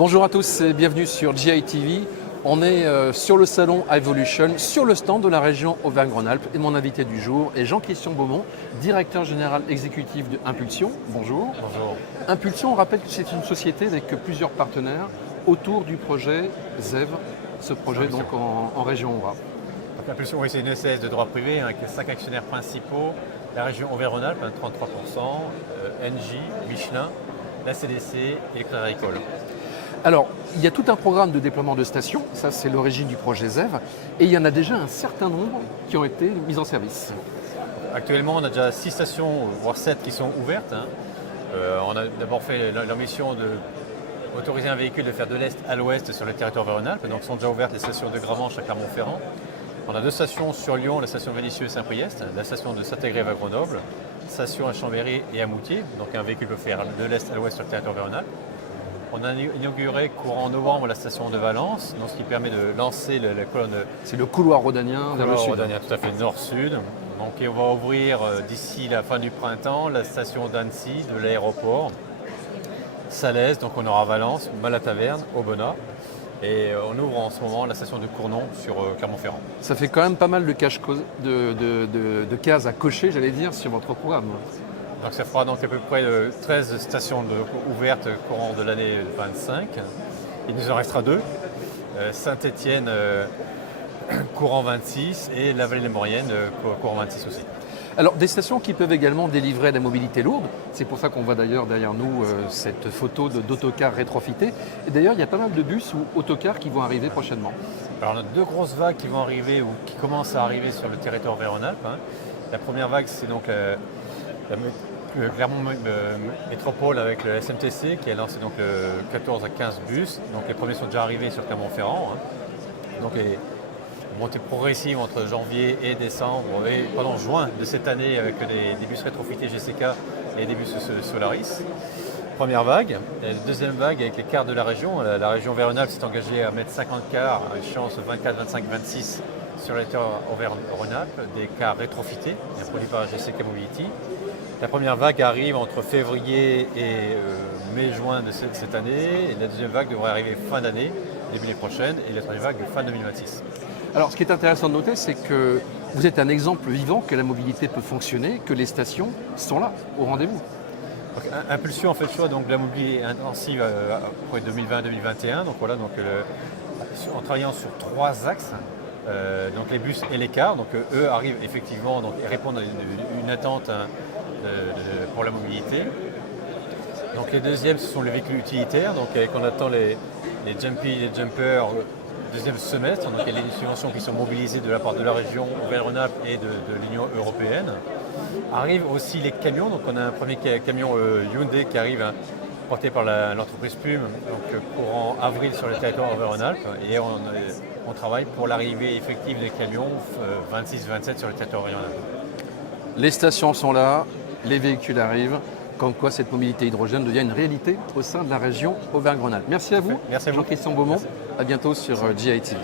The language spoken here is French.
Bonjour à tous et bienvenue sur GITV. On est sur le salon Evolution, sur le stand de la région Auvergne-Rhône-Alpes. Et mon invité du jour est Jean-Christian Beaumont, directeur général exécutif de Impulsion. Bonjour. Bonjour. Impulsion, on rappelle que c'est une société avec plusieurs partenaires autour du projet ZEV, ce projet donc en région Aura. Donc, Impulsion, oui, c'est une SAS de droit privé avec 5 actionnaires principaux, la région Auvergne-Rhône-Alpes, 33%, Engie, Michelin, la CDC et le Crédit Agricole. Alors, il y a tout un programme de déploiement de stations, ça c'est l'origine du projet ZEV, et il y en a déjà un certain nombre qui ont été mises en service. Actuellement, on a déjà 6 stations, voire 7 qui sont ouvertes. On a d'abord fait la mission d'autoriser un véhicule de faire de l'Est à l'Ouest sur le territoire Auvergne-Rhône-Alpes, donc sont déjà ouvertes les stations de Gramanche à Clermont-Ferrand. On a 2 stations sur Lyon, la station Vénissieux et Saint-Priest, la station de Saint-Égrève à Grenoble, station à Chambéry et à Moutier, donc un véhicule peut faire de l'Est à l'Ouest sur le territoire Auvergne-Rhône-Alpes. On a inauguré courant novembre la station de Valence, donc ce qui permet de lancer la colonne. C'est le couloir rhodanien vers le sud. Rhodanien, tout à fait nord-sud. Donc on va ouvrir d'ici la fin du printemps la station d'Annecy, de l'aéroport, Salès, donc on aura Valence, Malataverne, Aubenas. Et on ouvre en ce moment la station de Cournon sur Clermont-Ferrand. Ça fait quand même pas mal de cases à cocher, j'allais dire, sur votre programme. Donc ça fera donc à peu près 13 stations ouvertes courant de l'année 25. Il nous en restera 2. Saint-Étienne courant 26 et la Vallée-les-Mauriennes courant 26 aussi. Alors des stations qui peuvent également délivrer la mobilité lourde, c'est pour ça qu'on voit d'ailleurs derrière nous cette photo d'autocars rétrofités. Et d'ailleurs il y a pas mal de bus ou autocars qui vont arriver prochainement. Alors on a 2 grosses vagues qui vont arriver ou qui commencent à arriver sur le territoire Auvergne-Rhône-Alpes. La première vague c'est donc la Clermont Métropole avec le SMTC qui a lancé donc 14 à 15 bus. Donc les premiers sont déjà arrivés sur Clermont-Ferrand. Donc les montée progressive entre janvier et décembre et pendant juin de cette année avec des bus rétrofités GCK et des bus Solaris. Première vague. Et la deuxième vague avec les cars de la région. La région Auvergne-Rhône-Alpes s'est engagée à mettre 50 cars à échéance 24, 25, 26 sur le territoire Auvergne-Rhône-Alpes, des cars rétrofités produits par GCK Mobility. La première vague arrive entre février et mai-juin de cette année. Et la deuxième vague devrait arriver fin d'année, début l'année prochaine, et la troisième vague fin 2026. Alors ce qui est intéressant de noter, c'est que vous êtes un exemple vivant que la mobilité peut fonctionner, que les stations sont là, au rendez-vous. Donc, Impulsion a fait le choix donc, de la mobilité intensive pour 2020-2021. Donc, voilà, donc, en travaillant sur 3 axes, donc les bus et les cars. Donc, eux arrivent effectivement et répondent à une attente pour la mobilité. Donc, les deuxièmes, ce sont les véhicules utilitaires. Donc, on attend les Jumpy et les Jumpers deuxième semestre. Donc, il y a des subventions qui sont mobilisées de la part de la région Auvergne-Rhône-Alpes et de l'Union européenne. Arrivent aussi les camions. Donc, on a un premier camion Hyundai qui arrive porté par l'entreprise Plume courant avril sur le territoire Auvergne-Rhône-Alpes. Et on travaille pour l'arrivée effective des camions 26-27 sur le territoire Auvergne-Rhône-Alpes. Les stations sont là, les véhicules arrivent. Comme quoi cette mobilité hydrogène devient une réalité au sein de la région Auvergne-Rhône-Alpes. Merci à vous, Merci à vous. Jean-Christian Beaumont. Merci. À bientôt sur GITV.